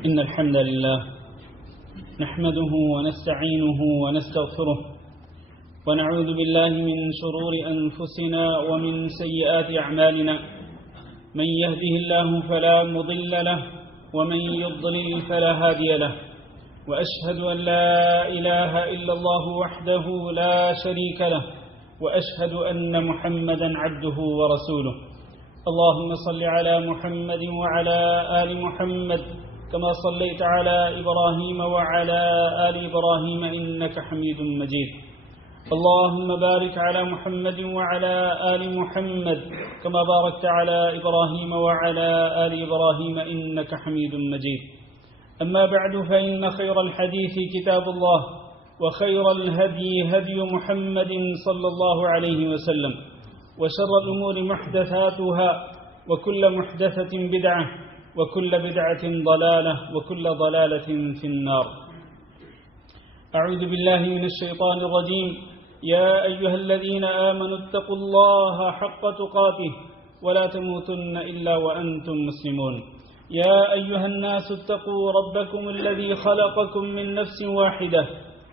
إن الحمد لله نحمده ونستعينه ونستغفره ونعوذ بالله من شرور أنفسنا ومن سيئات أعمالنا. من يهده الله فلا مضل له ومن يضلل فلا هادي له، وأشهد أن لا إله إلا الله وحده لا شريك له، وأشهد أن محمدا عبده ورسوله. اللهم صل على محمد وعلى آل محمد كما صليت على إبراهيم وعلى آل إبراهيم إنك حميد مجيد. اللهم بارك على محمد وعلى آل محمد كما باركت على إبراهيم وعلى آل إبراهيم إنك حميد مجيد. أما بعد، فإن خير الحديث كتاب الله، وخير الهدي هدي محمد صلى الله عليه وسلم، وشر الأمور محدثاتها، وكل محدثة بدعة، وكل بدعة ضلالة، وكل ضلالة في النار. أعوذ بالله من الشيطان الرجيم. يا أيها الذين آمنوا اتقوا الله حق تقاته ولا تموتن إلا وأنتم مسلمون. يا أيها الناس اتقوا ربكم الذي خلقكم من نفس واحدة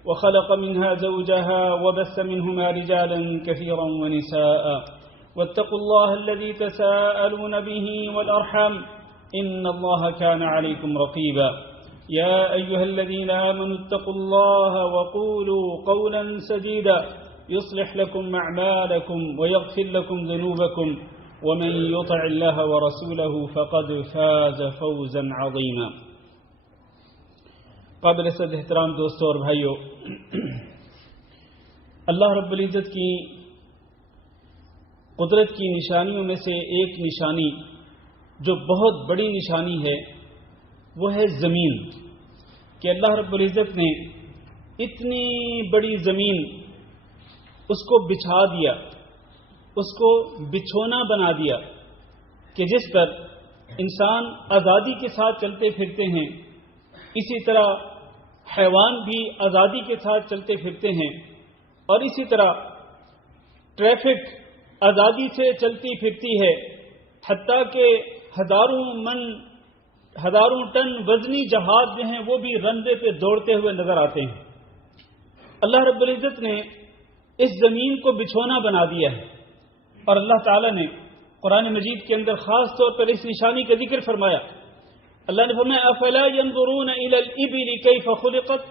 وخلق منها زوجها وبث منهما رجالا كثيرا ونساء، واتقوا الله الذي تساءلون به والأرحام إن الله كان عليكم رقيبا. يا أيها الذين آمنوا اتقوا الله وقولوا قولا سديدا يصلح لكم أعمالكم ويغفر لكم ذنوبكم، ومن يطع الله ورسوله فقد فاز فوزا عظيما. قابل صد احترام دوستوں اور بھائیوں، اللہ رب العزت کی قدرت کی نشانیوں میں سے ایک نشانی جو بہت بڑی نشانی ہے وہ ہے زمین، کہ اللہ رب العزت نے اتنی بڑی زمین اس کو بچھا دیا، اس کو بچھونا بنا دیا کہ جس پر انسان آزادی کے ساتھ چلتے پھرتے ہیں، اسی طرح حیوان بھی آزادی کے ساتھ چلتے پھرتے ہیں، اور اسی طرح ٹریفک آزادی سے چلتی پھرتی ہے، حتیٰ کہ ہزاروں ٹن وزنی جہاز جو ہیں وہ بھی رندے پہ دوڑتے ہوئے نظر آتے ہیں۔ اللہ رب العزت نے اس زمین کو بچھونا بنا دیا ہے، اور اللہ تعالیٰ نے قرآن مجید کے اندر خاص طور پر اس نشانی کا ذکر فرمایا۔ اللہ نے فرمایا افلا ينظرون الى الابل كيف خلقت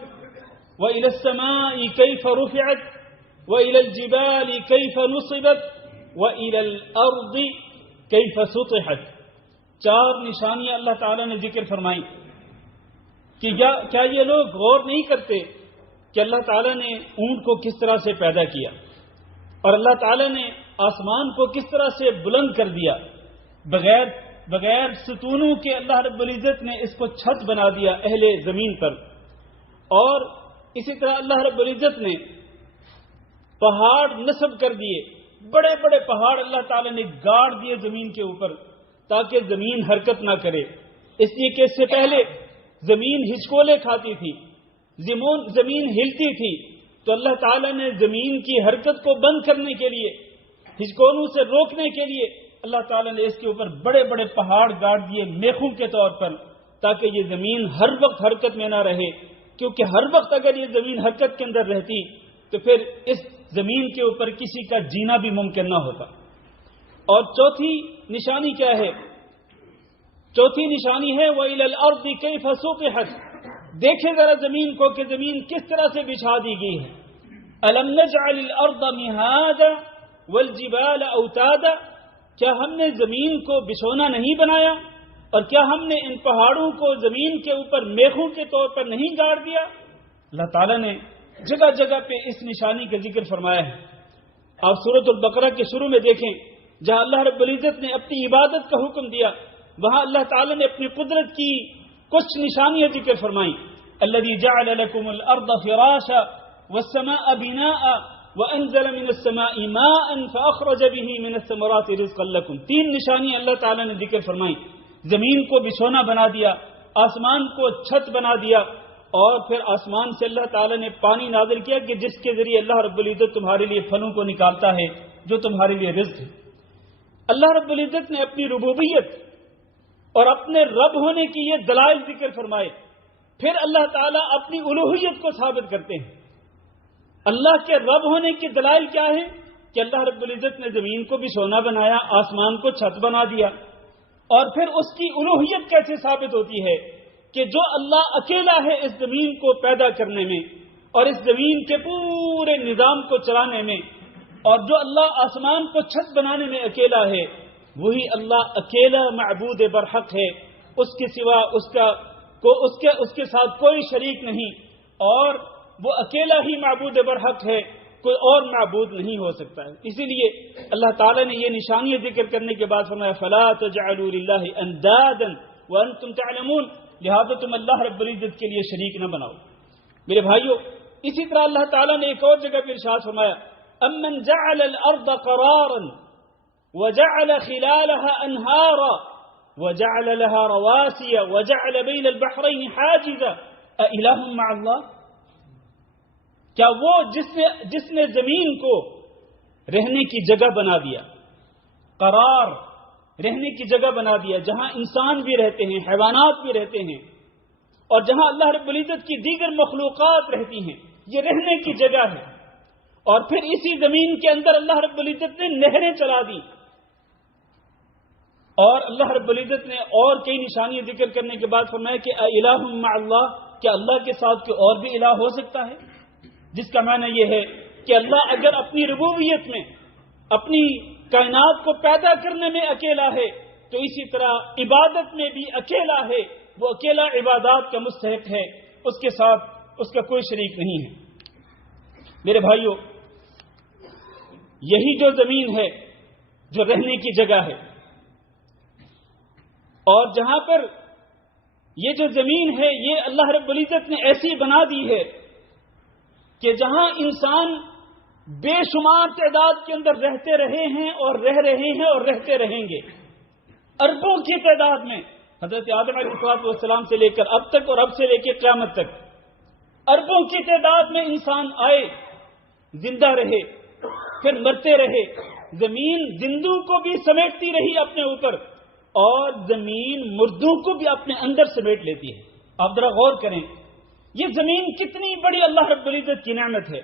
والى السماء كيف رفعت والى الجبال كيف نصبت والى الارض كيف سطحت۔ چار نشانیاں اللہ تعالیٰ نے ذکر فرمائی کہ کیا یہ لوگ غور نہیں کرتے کہ اللہ تعالیٰ نے اونٹ کو کس طرح سے پیدا کیا، اور اللہ تعالیٰ نے آسمان کو کس طرح سے بلند کر دیا، بغیر ستونوں کے اللہ رب العزت نے اس کو چھت بنا دیا اہل زمین پر۔ اور اسی طرح اللہ رب العزت نے پہاڑ نصب کر دیے، بڑے بڑے پہاڑ اللہ تعالیٰ نے گاڑ دیے زمین کے اوپر تاکہ زمین حرکت نہ کرے، اس لیے کہ اس سے پہلے زمین ہچکولے کھاتی تھی، زمین ہلتی تھی، تو اللہ تعالیٰ نے زمین کی حرکت کو بند کرنے کے لیے، ہچکولوں سے روکنے کے لیے اللہ تعالیٰ نے اس کے اوپر بڑے بڑے پہاڑ گاڑ دیے میخوں کے طور پر، تاکہ یہ زمین ہر وقت حرکت میں نہ رہے، کیونکہ ہر وقت اگر یہ زمین حرکت کے اندر رہتی تو پھر اس زمین کے اوپر کسی کا جینا بھی ممکن نہ ہوتا۔ اور چوتھی نشانی کیا ہے؟ چوتھی نشانی ہے وَإِلَى الْأَرْضِ كَيْفَ سُطِحَتْ۔ دیکھیں ذرا زمین کو کہ زمین کس طرح سے بچھا دی گئی ہے۔ أَلَمْ نَجْعَلِ الْأَرْضَ مِهَادًا وَالْجِبَالَ أَوْتَادًا۔ کیا ہم نے زمین کو بچھونا نہیں بنایا، اور کیا ہم نے ان پہاڑوں کو زمین کے اوپر میخوں کے طور پر نہیں گاڑ دیا؟ اللہ تعالیٰ نے جگہ جگہ پہ اس نشانی کا ذکر فرمایا ہے۔ آپ سورۃ البقرہ کے شروع میں دیکھیں، جہاں اللہ رب العزت نے اپنی عبادت کا حکم دیا، وہاں اللہ تعالیٰ نے اپنی قدرت کی کچھ نشانیاں ذکر فرمائیں۔ الذی جعل لکم الارض فراشا والسماء بناء وانزل من السماء ماء فاخرج به من الثمرات رزقا لکم۔ تین نشانیاں اللہ تعالیٰ نے ذکر فرمائیں۔ زمین کو بچھونا بنا دیا، آسمان کو چھت بنا دیا، اور پھر آسمان سے اللہ تعالیٰ نے پانی نازل کیا کہ جس کے ذریعے اللہ رب العزت تمہارے لیے پھلوں کو نکالتا ہے جو تمہارے لیے رزق ہے۔ اللہ رب العزت نے اپنی ربوبیت اور اپنے رب ہونے کی یہ دلائل ذکر فرمائے، پھر اللہ تعالیٰ اپنی الوہیت کو ثابت کرتے ہیں۔ اللہ کے رب ہونے کی دلائل کیا ہے؟ کہ اللہ رب العزت نے زمین کو بھی سونا بنایا، آسمان کو چھت بنا دیا۔ اور پھر اس کی الوہیت کیسے ثابت ہوتی ہے؟ کہ جو اللہ اکیلا ہے اس زمین کو پیدا کرنے میں اور اس زمین کے پورے نظام کو چلانے میں، اور جو اللہ آسمان کو چھت بنانے میں اکیلا ہے، وہی اللہ اکیلا معبود برحق ہے، اس کے سوا اس کے ساتھ کوئی شریک نہیں، اور وہ اکیلا ہی معبود برحق ہے، کوئی اور معبود نہیں ہو سکتا ہے۔ اسی لیے اللہ تعالیٰ نے یہ نشانیاں ذکر کرنے کے بعد فرمایا فَلَا تَجْعَلُوا لِلَّهِ أَنْدَادًا وَأَنْتُمْ تَعْلَمُونَ، لہذا تم اللہ رب العزت کے لیے شریک نہ بناؤ۔ میرے بھائیو، اسی طرح اللہ تعالیٰ نے ایک اور جگہ پر ارشاد فرمایا أَمَّنْ جَعَلَ الْأَرْضَ قَرَارًا وَجَعَلَ خِلَالَهَا أَنْهَارًا وَجَعَلَ لَهَا رَوَاسِيَ وَجَعَلَ بَيْنَ الْبَحْرَيْنِ حَاجِزًا أَإِلَٰهٌ مَّعَ اللَّهِ، کیا وہ جس نے زمین کو رہنے کی جگہ بنا دیا، قرار رہنے کی جگہ بنا دیا، جہاں انسان بھی رہتے ہیں، حیوانات بھی رہتے ہیں، اور جہاں اللہ رب العزت کی دیگر مخلوقات رہتی ہیں، یہ رہنے کی جگہ ہے، اور پھر اسی زمین کے اندر اللہ رب العزت نے نہریں چلا دی، اور اللہ رب العزت نے اور کئی نشانیاں ذکر کرنے کے بعد فرمایا کہ الہ مع اللہ، کیا اللہ کے ساتھ کوئی اور بھی الہ ہو سکتا ہے؟ جس کا معنی یہ ہے کہ اللہ اگر اپنی ربوبیت میں، اپنی کائنات کو پیدا کرنے میں اکیلا ہے، تو اسی طرح عبادت میں بھی اکیلا ہے، وہ اکیلا عبادات کا مستحق ہے، اس کے ساتھ اس کا کوئی شریک نہیں ہے۔ میرے بھائیو، یہی جو زمین ہے جو رہنے کی جگہ ہے، اور جہاں پر یہ جو زمین ہے یہ اللہ رب العزت نے ایسی بنا دی ہے کہ جہاں انسان بے شمار تعداد کے اندر رہتے رہے ہیں اور رہ رہے ہیں اور رہتے رہیں گے، اربوں کی تعداد میں، حضرت آدم علیہ السلام سے لے کر اب تک اور اب سے لے کے قیامت تک اربوں کی تعداد میں انسان آئے، زندہ رہے، پھر مرتے رہے، زمین زندوں کو بھی سمیٹتی رہی اپنے اوپر، اور زمین مردوں کو بھی اپنے اندر سمیٹ لیتی ہے۔ آپ ذرا غور کریں، یہ زمین کتنی بڑی اللہ رب العزت کی نعمت ہے۔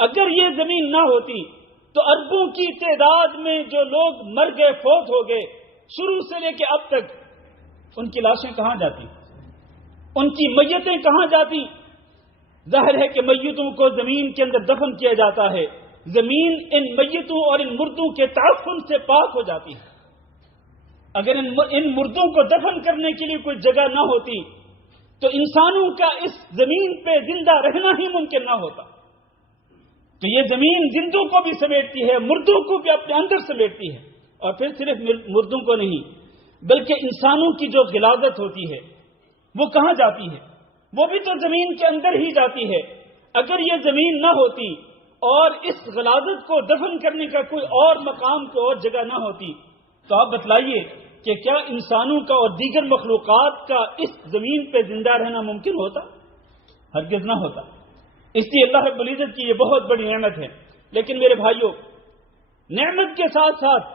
اگر یہ زمین نہ ہوتی تو اربوں کی تعداد میں جو لوگ مر گئے، فوت ہو گئے، شروع سے لے کے اب تک، ان کی لاشیں کہاں جاتی، ان کی میتیں کہاں جاتی؟ ظاہر ہے کہ میتوں کو زمین کے اندر دفن کیا جاتا ہے، زمین ان میتوں اور ان مردوں کے تعفن سے پاک ہو جاتی ہے۔ اگر ان مردوں کو دفن کرنے کے لیے کوئی جگہ نہ ہوتی تو انسانوں کا اس زمین پہ زندہ رہنا ہی ممکن نہ ہوتا۔ تو یہ زمین زندوں کو بھی سمیٹتی ہے، مردوں کو بھی اپنے اندر سمیٹتی ہے، اور پھر صرف مردوں کو نہیں بلکہ انسانوں کی جو غلاظت ہوتی ہے وہ کہاں جاتی ہے؟ وہ بھی تو زمین کے اندر ہی جاتی ہے۔ اگر یہ زمین نہ ہوتی اور اس غلاظت کو دفن کرنے کا کوئی اور مقام، کوئی اور جگہ نہ ہوتی، تو آپ بتلائیے کہ کیا انسانوں کا اور دیگر مخلوقات کا اس زمین پہ زندہ رہنا ممکن ہوتا؟ ہرگز نہ ہوتا۔ اس لیے اللہ رب العزت کی یہ بہت بڑی نعمت ہے۔ لیکن میرے بھائیوں، نعمت کے ساتھ ساتھ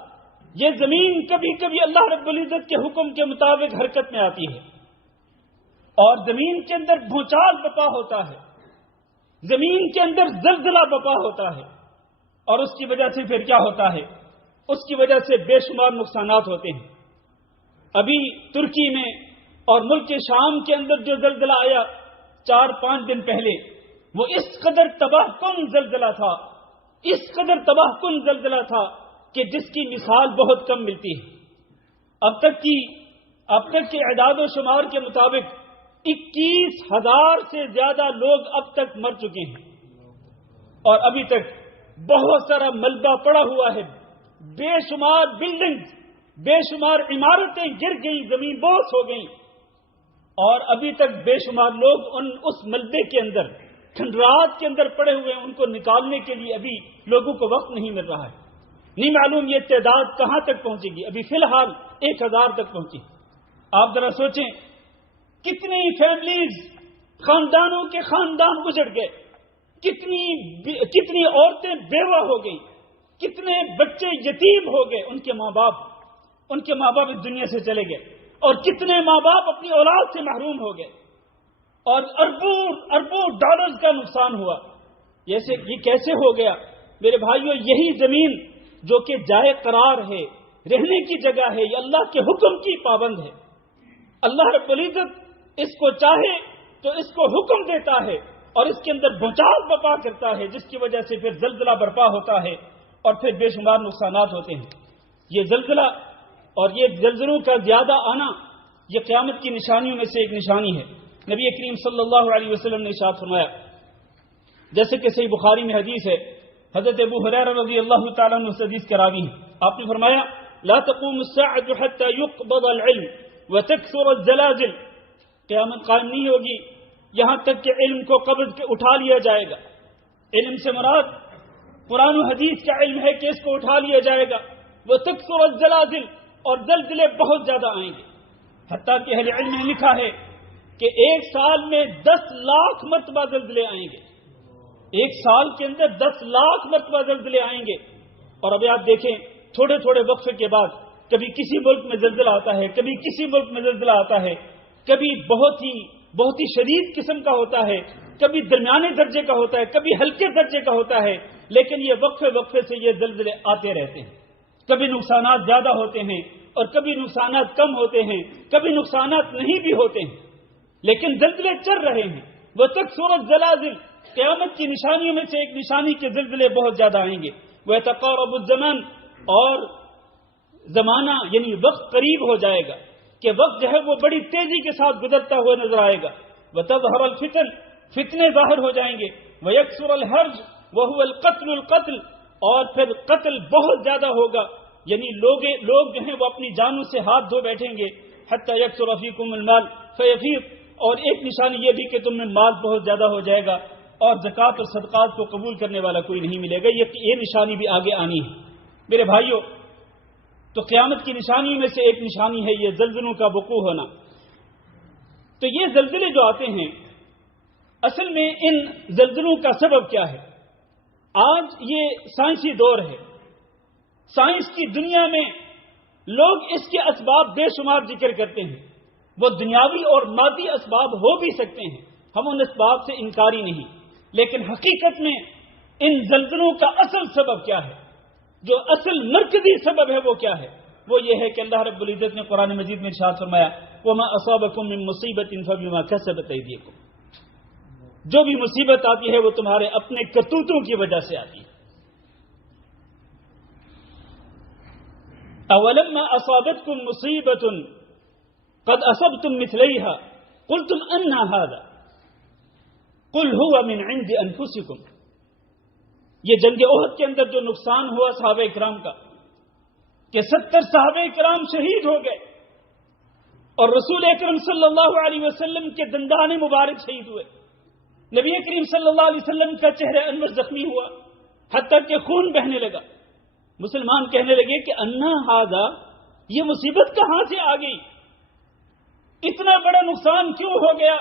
یہ زمین کبھی کبھی اللہ رب العزت کے حکم کے مطابق حرکت میں آتی ہے، اور زمین کے اندر بھونچال بپا ہوتا ہے، زمین کے اندر زلزلہ بپا ہوتا ہے، اور اس کی وجہ سے پھر کیا ہوتا ہے؟ اس کی وجہ سے بے شمار نقصانات ہوتے ہیں۔ ابھی ترکی میں اور ملک شام کے اندر جو زلزلہ آیا 4-5 دن پہلے، وہ اس قدر تباہ کن زلزلہ تھا، اس قدر تباہ کن زلزلہ تھا کہ جس کی مثال بہت کم ملتی ہے۔ اب تک کے اعداد و شمار کے مطابق 21,000 سے زیادہ لوگ اب تک مر چکے ہیں، اور ابھی تک بہت سارا ملبہ پڑا ہوا ہے، بے شمار بلڈنگز، بے شمار عمارتیں گر گئیں، زمین بوس ہو گئیں، اور ابھی تک بے شمار لوگ اس ملبے کے اندر، کھنڈرات کے اندر پڑے ہوئے ہیں، ان کو نکالنے کے لیے ابھی لوگوں کو وقت نہیں مل رہا ہے۔ نہیں معلوم یہ تعداد کہاں تک پہنچے گی۔ ابھی فی الحال 1,000 تک پہنچی۔ آپ ذرا سوچیں، کتنی فیملیز، خاندانوں کے خاندان گزر گئے، کتنی عورتیں بیوہ ہو گئی، کتنے بچے یتیم ہو گئے، ان کے ماں باپ اس دنیا سے چلے گئے، اور کتنے ماں باپ اپنی اولاد سے محروم ہو گئے اور اربوں ڈالرز کا نقصان ہوا. یہ کیسے ہو گیا؟ میرے بھائیوں، یہی زمین جو کہ جائے قرار ہے، رہنے کی جگہ ہے، یہ اللہ کے حکم کی پابند ہے. اللہ رب العزت اس کو چاہے تو اس کو حکم دیتا ہے اور اس کے اندر بھونچال برپا کرتا ہے، جس کی وجہ سے پھر زلزلہ برپا ہوتا ہے اور پھر بے شمار نقصانات ہوتے ہیں. یہ زلزلہ اور یہ زلزلوں کا زیادہ آنا یہ قیامت کی نشانیوں میں سے ایک نشانی ہے. نبی کریم صلی اللہ علیہ وسلم نے ارشاد فرمایا، جیسے کہ صحیح بخاری میں حدیث ہے، حضرت ابو ہریرہ رضی اللہ تعالیٰ عنہ سے حدیث کے راوی ہیں، آپ نے فرمایا لا تقوم الساعة حتى يقبض العلم وتكثر الزلازل. قیامت قائم نہیں ہوگی یہاں تک کہ علم کو قبض کے اٹھا لیا جائے گا. علم سے مراد قرآن و حدیث کا علم ہے کہ اس کو اٹھا لیا جائے گا. وتكثر الزلازل، اور زلزلے بہت زیادہ آئیں گے. حتیٰ کہ اہل علم نے لکھا ہے کہ ایک سال میں 10 لاکھ مرتبہ زلزلے آئیں گے. ایک سال کے اندر 10 لاکھ مرتبہ زلزلے آئیں گے. اور ابھی آپ دیکھیں تھوڑے تھوڑے وقفے کے بعد کبھی کسی ملک میں زلزلہ آتا ہے، کبھی کسی ملک میں زلزلہ آتا ہے، کبھی بہت ہی شدید قسم کا ہوتا ہے، کبھی درمیانے درجے کا ہوتا ہے، کبھی ہلکے درجے کا ہوتا ہے. لیکن یہ وقفے سے یہ زلزلے آتے رہتے ہیں. کبھی نقصانات زیادہ ہوتے ہیں اور کبھی نقصانات کم ہوتے ہیں، کبھی نقصانات نہیں بھی ہوتے ہیں، لیکن زلزلے چل رہے ہیں. وہ تک صورت زلازل، قیامت کی نشانیوں میں سے ایک نشانی کے زلزلے بہت زیادہ آئیں گے. وہ تقارب الزمان، اور زمانہ یعنی وقت قریب ہو جائے گا کہ وقت جو ہے وہ بڑی تیزی کے ساتھ گزرتا ہوا نظر آئے گا. وتظہر الفتن، فتنے ظاہر ہو جائیں گے. ویکثر الحرج وهو القتل، اور پھر قتل بہت زیادہ ہوگا، یعنی لوگ جو ہیں وہ اپنی جانوں سے ہاتھ دھو بیٹھیں گے. حتی یکثر فیکم المال فیفیض، اور ایک نشانی یہ بھی کہ تم میں مال بہت زیادہ ہو جائے گا اور زکوٰۃ اور صدقات کو قبول کرنے والا کوئی نہیں ملے گا. یہ نشانی بھی آگے آنی ہے. میرے بھائیوں، تو قیامت کی نشانیوں میں سے ایک نشانی ہے یہ زلزلوں کا وقوع ہونا. تو یہ زلزلے جو آتے ہیں، اصل میں ان زلزلوں کا سبب کیا ہے؟ آج یہ سائنسی دور ہے. سائنس کی دنیا میں لوگ اس کے اسباب بے شمار ذکر کرتے ہیں. وہ دنیاوی اور مادی اسباب ہو بھی سکتے ہیں، ہم ان اسباب سے انکاری نہیں، لیکن حقیقت میں ان زلزلوں کا اصل سبب کیا ہے؟ جو اصل مرکزی سبب ہے وہ کیا ہے؟ وہ یہ ہے کہ اللہ رب العزت نے قرآن مجید میں ارشاد فرمایا وَمَا أَصَابَكُم مِّن مُّصِيبَةٍ فَبِمَا كَسَبَتْ أَيْدِيكُم. جو بھی مصیبت آتی ہے وہ تمہارے اپنے کرتوتوں کی وجہ سے آتی ہے. أَوَلَمَّا أَصَابَتْكُم مُّصِيبَةٌ قَدْ أَصَبْتُم مِّثْلَيْهَا قُلْتُمْ أَنَّىٰ هَٰذَا قُلْ هُوَ مِنْ عِندِ أَنفُسِكُمْ. یہ جنگ احد کے اندر جو نقصان ہوا صحابہ کرام کا کہ 70 صحابہ کرام شہید ہو گئے اور رسول اکرم صلی اللہ علیہ وسلم کے دندان مبارک شہید ہوئے. نبی کریم صلی اللہ علیہ وسلم کا چہرہ انور زخمی ہوا، حتیٰ کہ خون بہنے لگا. مسلمان کہنے لگے کہ انا ہاذا، یہ مصیبت کہاں سے آ گئی؟ اتنا بڑا نقصان کیوں ہو گیا؟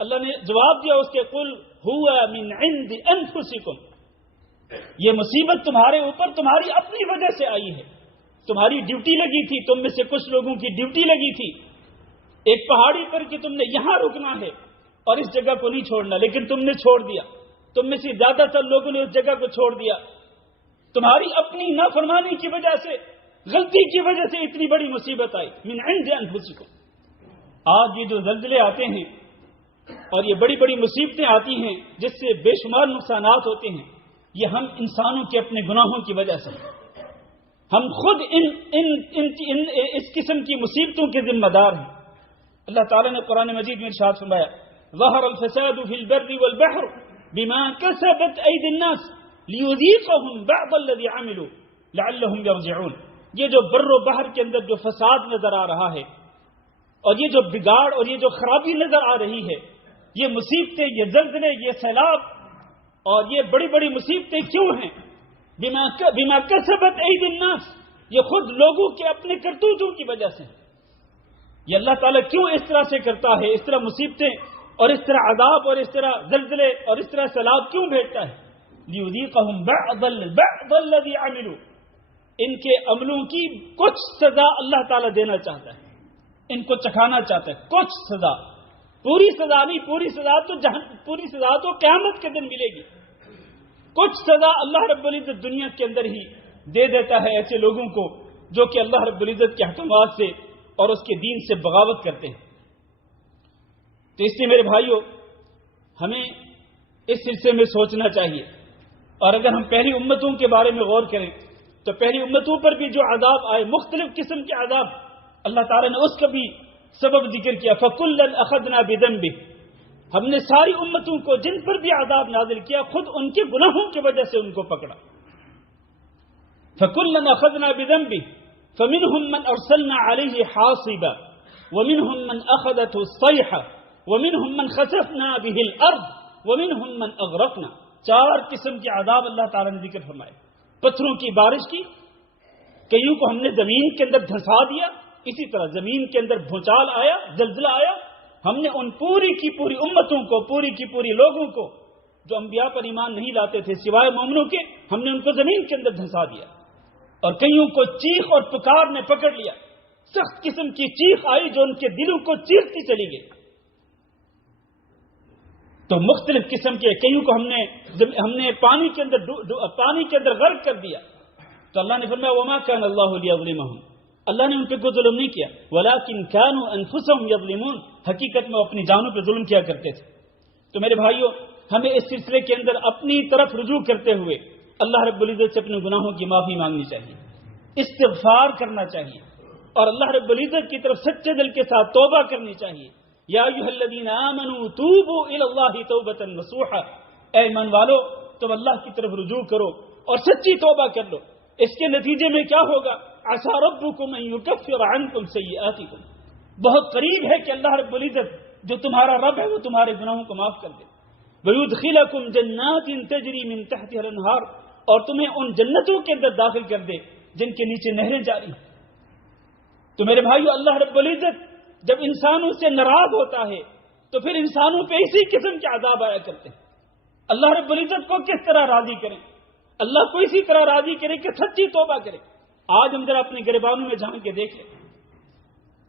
اللہ نے جواب دیا اس کے قل ہوا من عند انفسکم. یہ مصیبت تمہارے اوپر تمہاری اپنی وجہ سے آئی ہے. تمہاری ڈیوٹی لگی تھی، تم میں سے کچھ لوگوں کی ڈیوٹی لگی تھی ایک پہاڑی پر کہ تم نے یہاں رکنا ہے اور اس جگہ کو نہیں چھوڑنا، لیکن تم نے چھوڑ دیا. تم میں سے زیادہ تر لوگوں نے اس جگہ کو چھوڑ دیا. تمہاری اپنی نافرمانی کی وجہ سے، غلطی کی وجہ سے اتنی بڑی مصیبت آئی. من عند انفسکم. آج یہ جو زلزلے آتے ہیں اور یہ بڑی بڑی مصیبتیں آتی ہیں جس سے بے شمار نقصانات ہوتے ہیں، یہ ہم انسانوں کے اپنے گناہوں کی وجہ سے، ہم خود اس قسم کی مصیبتوں کے ذمہ دار ہیں. اللہ تعالیٰ نے قرآن مجید میں ارشاد فرمایا ظہر الفساد فی البر والبحر بما کسبت ایدی الناس لیذیقہم بعض الذی عملوا لعلہم یرجعون. یہ جو بر و بحر کے اندر جو فساد نظر آ رہا ہے اور یہ جو بگاڑ اور یہ جو خرابی نظر آ رہی ہے، یہ مصیبتیں، یہ زلزلے، یہ سیلاب اور یہ بڑی بڑی مصیبتیں کیوں ہیں؟ بما کسبت ایدی الناس، یہ خود لوگوں کے اپنے کرتوتوں کی وجہ سے. یہ اللہ تعالیٰ کیوں اس طرح سے کرتا ہے؟ اس طرح مصیبتیں اور اس طرح عذاب اور اس طرح زلزلے اور اس طرح سیلاب کیوں بھیجتا ہے؟ لیذیقہم بعض الذی عملوا. ان کے عملوں کی کچھ سزا اللہ تعالیٰ دینا چاہتا ہے. ان کو چکھانا چاہتا ہے کچھ سزا، پوری سزا نہیں، پوری سزا تو قیامت کے دن ملے گی۔ کچھ سزا اللہ رب العزت دنیا کے اندر ہی دے دیتا ہے ایسے لوگوں کو جو کہ اللہ رب العزت کے احکامات سے اور اس کے دین سے بغاوت کرتے ہیں۔ تو اس لیے میرے بھائیوں، ہمیں اس سلسلے میں سوچنا چاہیے، اور اگر ہم پہلی امتوں کے بارے میں غور کریں تو پہلی امتوں پر بھی جو عذاب آئے، مختلف قسم کے عذاب، اللہ تعالیٰ نے اس کا بھی سبب ذکر کیا، فَكُلًّا أَخَذْنَا بِذَنبِهِ، ہم نے ساری امتوں کو جن پر بھی عذاب نازل کیا خود ان کے گناہوں کی وجہ سے ان کو پکڑا۔ فَكُلًّا أَخَذْنَا بِذَنبِهِ فَمِنْهُمْ مَنْ أَرْسَلْنَا عَلَيْهِ حَاصِبًا وَمِنْهُمْ مَنْ أَخَذَتْهُ الصَّيْحَةُ وَمِنْهُم مَّنْ خَسَفْنَا بِهِ الْأَرْضَ وَمِنْهُم مَّنْ أَغْرَقْنَا، چار قسم کے عذاب اللہ تعالیٰ نے ذکر فرمائے۔ پتھروں کی بارش کی، کئیوں کو ہم نے زمین کے اندر دھنسا دیا، اسی طرح زمین کے اندر بھونچال آیا، زلزلہ آیا، ہم نے ان پوری کی پوری امتوں کو، پوری کی پوری لوگوں کو جو انبیاء پر ایمان نہیں لاتے تھے سوائے مومنوں کے، ہم نے ان کو زمین کے اندر دھنسا دیا، اور کئیوں کو چیخ اور پکار نے پکڑ لیا، سخت قسم کی چیخ آئی جو ان کے دلوں کو چیرتی چلی گئی۔ تو مختلف قسم کے کئیوں کو ہم نے پانی کے اندر غرق کر دیا۔ تو اللہ نے فرمایا وما كان الله ليظلمهم، اللہ نے ان پہ کوئی ظلم نہیں کیا، ولكن كانوا انفسهم يظلمون، حقیقت میں اپنی جانوں پہ ظلم کیا کرتے تھے۔ تو میرے بھائیوں، ہمیں اس سلسلے کے اندر اپنی طرف رجوع کرتے ہوئے اللہ رب العزت سے اپنے گناہوں کی معافی مانگنی چاہیے، استغفار کرنا چاہیے، اور اللہ رب العزت کی طرف سچے دل کے ساتھ توبہ کرنی چاہیے۔ یا ایھا الذین آمنوا توبوا الی اللہ توبۃ نصوحا، اے ایمان والو تم اللہ کی طرف رجوع کرو اور سچی توبہ کر لو۔ اس کے نتیجے میں کیا ہوگا؟ عسى ربکم ان یکفر عنکم سیئاتکم، بہت قریب ہے کہ اللہ رب العزت جو تمہارا رب ہے وہ تمہارے گناہوں کو معاف کر دے۔ ویدخلکم جنات تجری من تحتها الانہار، اور تمہیں ان جنتوں کے اندر داخل کر دے جن کے نیچے نہریں جاری ہیں۔ تو میرے بھائیو، اللہ رب العزت جب انسانوں سے ناراض ہوتا ہے تو پھر انسانوں پہ اسی قسم کے عذاب آیا کرتے ہیں۔ اللہ رب العزت کو کس طرح راضی کریں؟ اللہ کو اسی طرح راضی کریں کہ سچی توبہ کریں۔ آج ہم ذرا اپنے گریبانوں میں جھانک کے دیکھیں،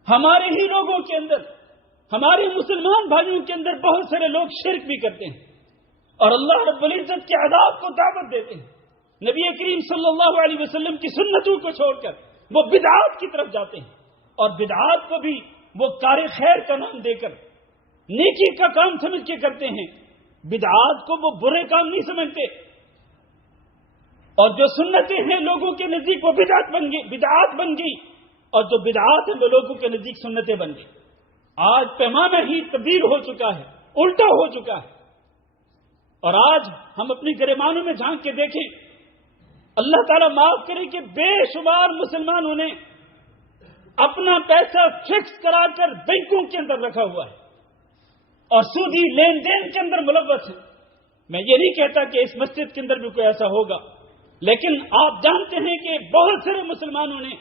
ہمارے ہی لوگوں کے اندر، ہمارے مسلمان بھائیوں کے اندر بہت سارے لوگ شرک بھی کرتے ہیں اور اللہ رب العزت کے عذاب کو دعوت دیتے ہیں۔ نبی کریم صلی اللہ علیہ وسلم کی سنتوں کو چھوڑ کر وہ بدعات کی طرف جاتے ہیں، اور بدعات کو بھی وہ کار خیر کا نام دے کر نیکی کا کام سمجھ کے کرتے ہیں، بدعات کو وہ برے کام نہیں سمجھتے، اور جو سنتیں ہیں لوگوں کے نزدیک وہ بدعات بن گئی، اور جو بدعات ہیں وہ لوگوں کے نزدیک سنتیں بن گئی۔ آج پیمانہ ہی تبدیل ہو چکا ہے، الٹا ہو چکا ہے، اور آج ہم اپنی گریبانوں میں جھانک کے دیکھیں، اللہ تعالیٰ معاف کرے کہ بے شمار مسلمانوں نے اپنا پیسہ فکس کرا کر بینکوں کے اندر رکھا ہوا ہے اور سودی لین دین کے اندر ملوث ہے۔ میں یہ نہیں کہتا کہ اس مسجد کے اندر بھی کوئی ایسا ہوگا، لیکن آپ جانتے ہیں کہ بہت سارے مسلمانوں نے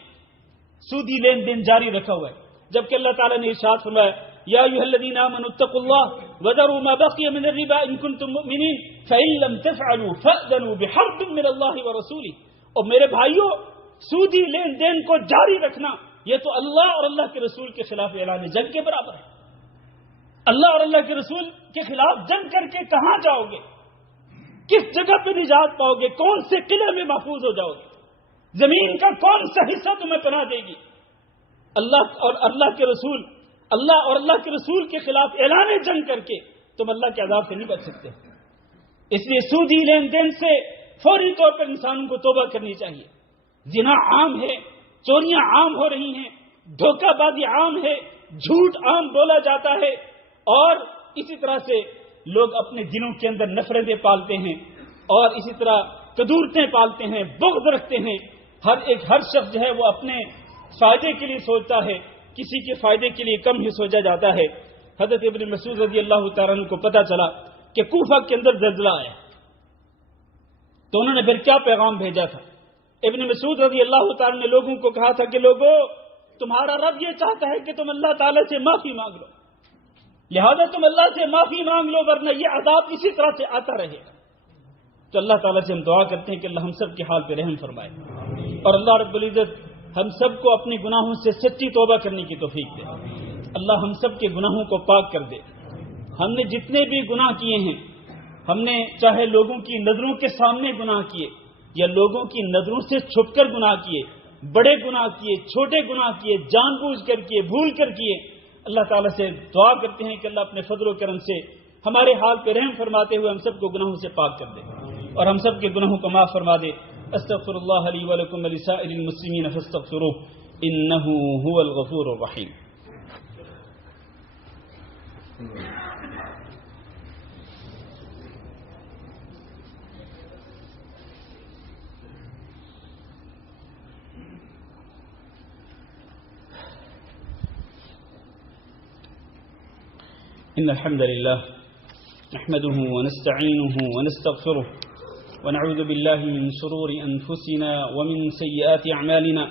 سودی لین دین جاری رکھا ہوا ہے، جبکہ اللہ تعالیٰ نے ارشاد فرمایا یا ایھا الذین آمنوا اتقوا اللہ وذروا ما بقی من الربا ان کنتم مؤمنین فإن لم تفعلوا فأذنوا بحرب من اللہ ورسولہ۔ اور میرے بھائیوں، سودی لین دین کو جاری رکھنا یہ تو اللہ اور اللہ کے رسول کے خلاف اعلان جنگ کے برابر ہے۔ اللہ اور اللہ کے رسول کے خلاف جنگ کر کے کہاں جاؤ گے؟ کس جگہ پہ نجات پاؤ گے؟ کون سے قلعے میں محفوظ ہو جاؤ گے؟ زمین کا کون سا حصہ تمہیں پناہ دے گی؟ اللہ اور اللہ کے رسول کے خلاف اعلان جنگ کر کے تم اللہ کے عذاب سے نہیں بچ سکتے۔ اس لیے سودی لین دین سے فوری طور پر انسانوں کو توبہ کرنی چاہیے۔ زنا عام ہے، چوریاں عام ہو رہی ہیں، دھوکہ بازی عام ہے، جھوٹ عام بولا جاتا ہے، اور اسی طرح سے لوگ اپنے دلوں کے اندر نفرتیں پالتے ہیں اور اسی طرح قدورتیں پالتے ہیں، بغض رکھتے ہیں۔ ہر شخص جو ہے وہ اپنے فائدے کے لیے سوچتا ہے، کسی کے فائدے کے لیے کم ہی سوچا جاتا ہے۔ حضرت ابن مسعود رضی اللہ تعالیٰ عنہ کو پتا چلا کہ کوفہ کے اندر زلزلہ آیا، تو انہوں نے پھر کیا پیغام بھیجا تھا؟ ابن مسعود رضی اللہ تعالیٰ نے لوگوں کو کہا تھا کہ لوگوں، تمہارا رب یہ چاہتا ہے کہ تم اللہ تعالیٰ سے معافی مانگ لو، لہذا تم اللہ سے معافی مانگ لو، ورنہ یہ عذاب اسی طرح سے آتا رہے گا۔ تو اللہ تعالیٰ سے ہم دعا کرتے ہیں کہ اللہ ہم سب کے حال پہ رحم فرمائے، اور اللہ رب العزت ہم سب کو اپنے گناہوں سے سچی توبہ کرنے کی توفیق دے۔ اللہ ہم سب کے گناہوں کو پاک کر دے۔ ہم نے جتنے بھی گناہ کیے ہیں، ہم نے چاہے لوگوں کی نظروں کے سامنے گناہ کیے یا لوگوں کی نظروں سے چھپ کر گناہ کیے، بڑے گناہ کیے، چھوٹے گناہ کیے، جان بوجھ کر کیے، بھول کر کیے، اللہ تعالیٰ سے دعا کرتے ہیں کہ اللہ اپنے فضل و کرم سے ہمارے حال پہ رحم فرماتے ہوئے ہم سب کو گناہوں سے پاک کر دے اور ہم سب کے گناہوں کو معاف فرما دے۔ استغفر اللہ لی ولکم ولسائر المسلمین فاستغفروہ انہ هو الغفور الرحیم۔ إن الحمد لله نحمده ونستعينه ونستغفره ونعوذ بالله من شرور أنفسنا ومن سيئات أعمالنا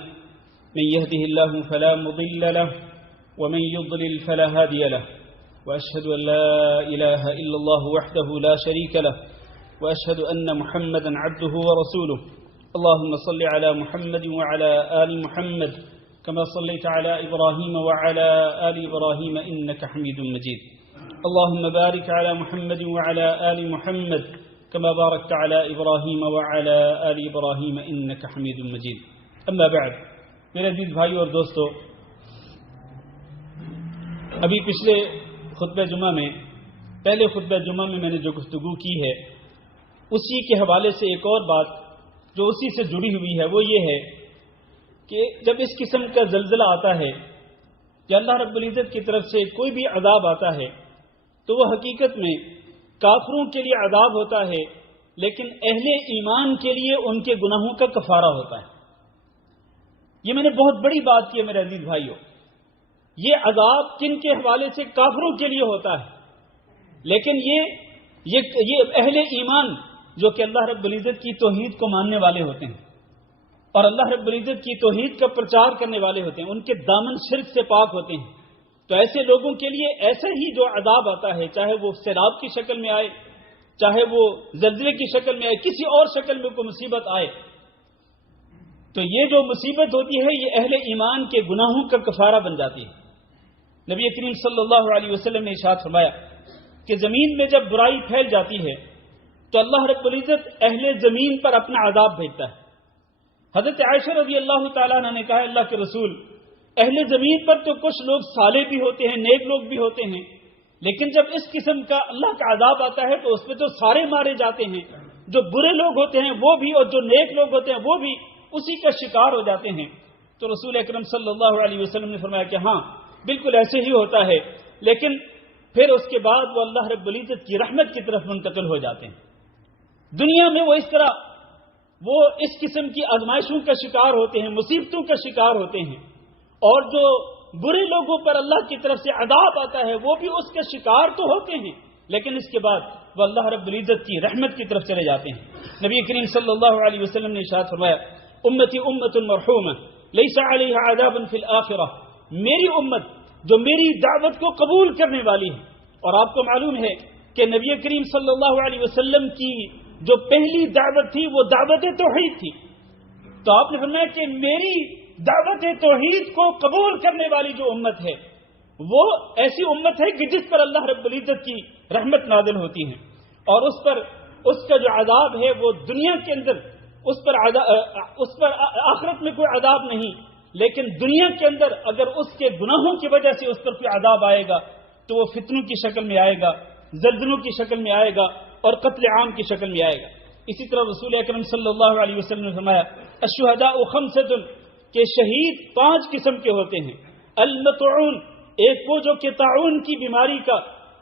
من يهده الله فلا مضل له ومن يضلل فلا هادي له وأشهد أن لا إله إلا الله وحده لا شريك له وأشهد أن محمدا عبده ورسوله اللهم صل على محمد وعلى آل محمد كما صليت على إبراهيم وعلى آل إبراهيم إنك حميد مجيد اللهم بارك على محمد وعلى آل محمد كما باركت على إبراهيم وعلى آل إبراهيم إنك حميد مجيد أما بعد میرے عزیز بھائیو اور دوستو، ابھی پچھلے خطبہ جمعہ میں پہلے خطبہ جمعہ میں نے جو گفتگو کی ہے اسی کے حوالے سے ایک اور بات جو اسی سے جڑی ہوئی ہے وہ یہ ہے کہ جب اس قسم کا زلزلہ آتا ہے یا اللہ رب العزت کی طرف سے کوئی بھی عذاب آتا ہے تو وہ حقیقت میں کافروں کے لیے عذاب ہوتا ہے، لیکن اہل ایمان کے لیے ان کے گناہوں کا کفارہ ہوتا ہے۔ یہ میں نے بہت بڑی بات کی ہے میرے عزیز بھائیوں۔ یہ عذاب کن کے حوالے سے؟ کافروں کے لیے ہوتا ہے، لیکن یہ اہل ایمان جو کہ اللہ رب العزت کی توحید کو ماننے والے ہوتے ہیں اور اللہ رب العزت کی توحید کا پرچار کرنے والے ہوتے ہیں، ان کے دامن شرک سے پاک ہوتے ہیں، تو ایسے لوگوں کے لیے ایسا ہی جو عذاب آتا ہے، چاہے وہ سیلاب کی شکل میں آئے، چاہے وہ زلزلے کی شکل میں آئے، کسی اور شکل میں کوئی مصیبت آئے، تو یہ جو مصیبت ہوتی ہے یہ اہل ایمان کے گناہوں کا کفارہ بن جاتی ہے۔ نبی کریم صلی اللہ علیہ وسلم نے ارشاد فرمایا کہ زمین میں جب برائی پھیل جاتی ہے تو اللہ رب العزت اہل زمین پر اپنا عذاب بھیجتا ہے۔ حضرت عائشہ رضی اللہ تعالیٰ عنہ نے کہا، اللہ کے رسول، اہل زمین پر تو کچھ لوگ صالح بھی ہوتے ہیں، نیک لوگ بھی ہوتے ہیں، لیکن جب اس قسم کا اللہ کا عذاب آتا ہے تو اس میں تو سارے مارے جاتے ہیں، جو برے لوگ ہوتے ہیں وہ بھی اور جو نیک لوگ ہوتے ہیں وہ بھی اسی کا شکار ہو جاتے ہیں۔ تو رسول اکرم صلی اللہ علیہ وسلم نے فرمایا کہ ہاں بالکل ایسے ہی ہوتا ہے، لیکن پھر اس کے بعد وہ اللہ رب العزت کی رحمت کی طرف منتقل ہو جاتے ہیں۔ دنیا میں وہ اس قسم کی آزمائشوں کا شکار ہوتے ہیں، مصیبتوں کا شکار ہوتے ہیں، اور جو برے لوگوں پر اللہ کی طرف سے عذاب آتا ہے وہ بھی اس کے شکار تو ہوتے ہیں، لیکن اس کے بعد وہ اللہ رب العزت کی رحمت کی طرف چلے جاتے ہیں۔ نبی کریم صلی اللہ علیہ وسلم نے ارشاد فرمایا، امتی امت مرحومہ لیس علیہا عذاب فی الآخرہ، میری امت جو میری دعوت کو قبول کرنے والی ہے۔ اور آپ کو معلوم ہے کہ نبی کریم صلی اللہ علیہ وسلم کی جو پہلی دعوت تھی وہ دعوت توحید تھی، تو آپ نے فرمایا کہ میری دعوت توحید کو قبول کرنے والی جو امت ہے وہ ایسی امت ہے کہ جس پر اللہ رب العزت کی رحمت نازل ہوتی ہے، اور اس کا جو عذاب ہے وہ دنیا کے اندر اس پر آخرت میں کوئی عذاب نہیں، لیکن دنیا کے اندر اگر اس کے گناہوں کی وجہ سے اس پر کوئی عذاب آئے گا تو وہ فتنوں کی شکل میں آئے گا، زلزلوں کی شکل میں آئے گا اور قتل عام کی شکل میں آئے گا۔ اسی طرح رسول اکرم صلی اللہ علیہ وسلم نے فرمایا، الشہداء خمسۃ، کہ شہید 5 قسم کے ہوتے ہیں۔ المطعون، ایک وہ جو کہ طاعون کی بیماری کا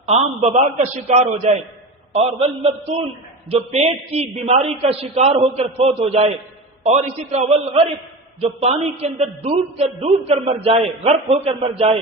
عام وبا کا شکار ہو جائے، اور والمبتول، جو پیٹ کی بیماری کا شکار ہو کر فوت ہو جائے، اور اسی طرح والغرق، جو پانی کے اندر ڈوب کر مر جائے، غرق ہو کر مر جائے،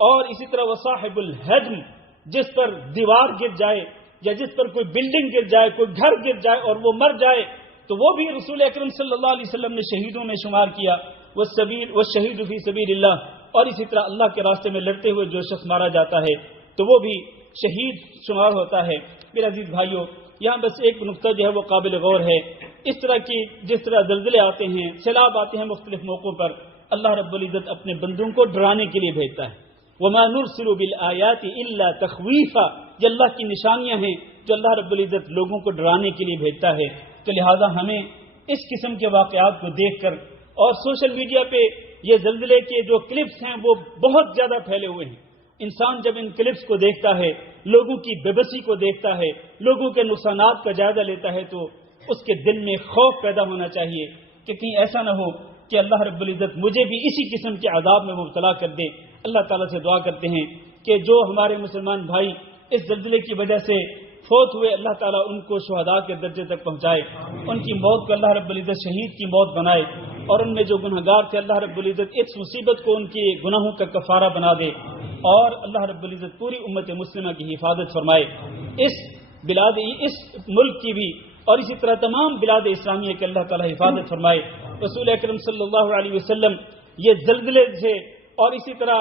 اور اسی طرح وصاحب الہدم، جس پر دیوار گر جائے یا جس پر کوئی بلڈنگ گر جائے، کوئی گھر گر جائے اور وہ مر جائے، تو وہ بھی رسول اکرم صلی اللہ علیہ وسلم نے شہیدوں میں شمار کیا۔ والشہید فی سبیل اللہ، اور اسی طرح اللہ کے راستے میں لڑتے ہوئے جو شخص مارا جاتا ہے تو وہ بھی شہید شمار ہوتا ہے۔ میرے عزیز بھائیوں، یہاں بس ایک نقطہ جو ہے وہ قابل غور ہے، اس طرح کی جس طرح زلزلے آتے ہیں، سیلاب آتے ہیں مختلف موقعوں پر، اللہ رب العزت اپنے بندوں کو ڈرانے کے لیے بھیجتا ہے۔ وَمَا نُرْسِلُ بِالْآيَاتِ إِلَّا تَخْوِيفًا، یہ اللہ کی نشانیاں ہیں جو اللہ رب العزت لوگوں کو ڈرانے کے لیے بھیجتا ہے۔ تو لہذا ہمیں اس قسم کے واقعات کو دیکھ کر، اور سوشل میڈیا پہ یہ زلزلے کے جو کلپس ہیں وہ بہت زیادہ پھیلے ہوئے ہیں، انسان جب ان کلپس کو دیکھتا ہے، لوگوں کی بے بسی کو دیکھتا ہے، لوگوں کے نقصانات کا جائزہ لیتا ہے، تو اس کے دل میں خوف پیدا ہونا چاہیے کہ کہیں ایسا نہ ہو کہ اللہ رب العزت مجھے بھی اسی قسم کے عذاب میں مبتلا کر دے۔ اللہ تعالیٰ سے دعا کرتے ہیں کہ جو ہمارے مسلمان بھائی اس زلزلے کی وجہ سے فوت ہوئے، اللہ تعالیٰ ان کو شہداء کے درجے تک پہنچائے، ان کی موت کو اللہ رب العزت شہید کی موت بنائے، اور ان میں جو گنہگار تھے اللہ رب العزت اس مصیبت کو ان کے گناہوں کا کفارہ بنا دے، اور اللہ رب العزت پوری امت مسلمہ کی حفاظت فرمائے، اس ملک کی بھی اور اسی طرح تمام بلاد اسلامیہ کے اللہ تعالیٰ حفاظت فرمائے۔ رسول اکرم صلی اللہ علیہ وسلم یہ زلزلے سے اور اسی طرح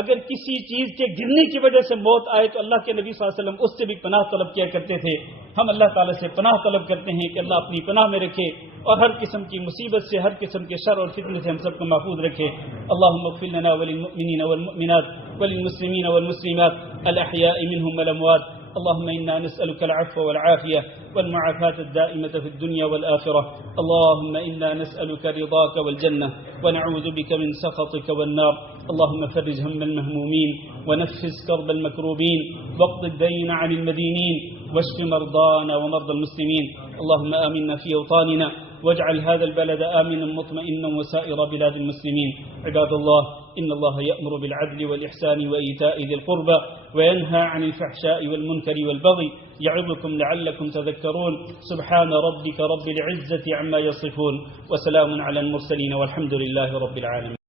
اگر کسی چیز کے گرنے کی وجہ سے موت آئے تو اللہ کے نبی صلی اللہ علیہ وسلم اس سے بھی پناہ طلب کیا کرتے تھے۔ ہم اللہ تعالیٰ سے پناہ طلب کرتے ہیں کہ اللہ اپنی پناہ میں رکھے اور ہر قسم کی مصیبت سے، ہر قسم کے شر اور فتنے سے ہم سب کو محفوظ رکھے۔ اللہم اغفر لنا وللمؤمنین والمؤمنات وللمسلمین والمسلمات الاحیاء منهم والاموات۔ اللهم إنا نسألك العفو والعافية والمعافاة الدائمة في الدنيا والآخرة. اللهم إنا نسألك رضاك والجنة ونعوذ بك من سخطك والنار. اللهم فرج هم المهمومين ونفس كرب المكروبين واقض الدين عن المدينين واشف مرضانا ومرضى المسلمين. اللهم آمنا في أوطاننا واجعل هذا البلد آمنا مطمئنا وسائر بلاد المسلمين. عباد الله، إن الله يأمر بالعدل والإحسان وإيتاء ذي القربى وينهى عن الفحشاء والمنكر والبغي يعظكم لعلكم تذكرون. سبحان ربك رب العزة عما يصفون وسلام على المرسلين والحمد لله رب العالمين.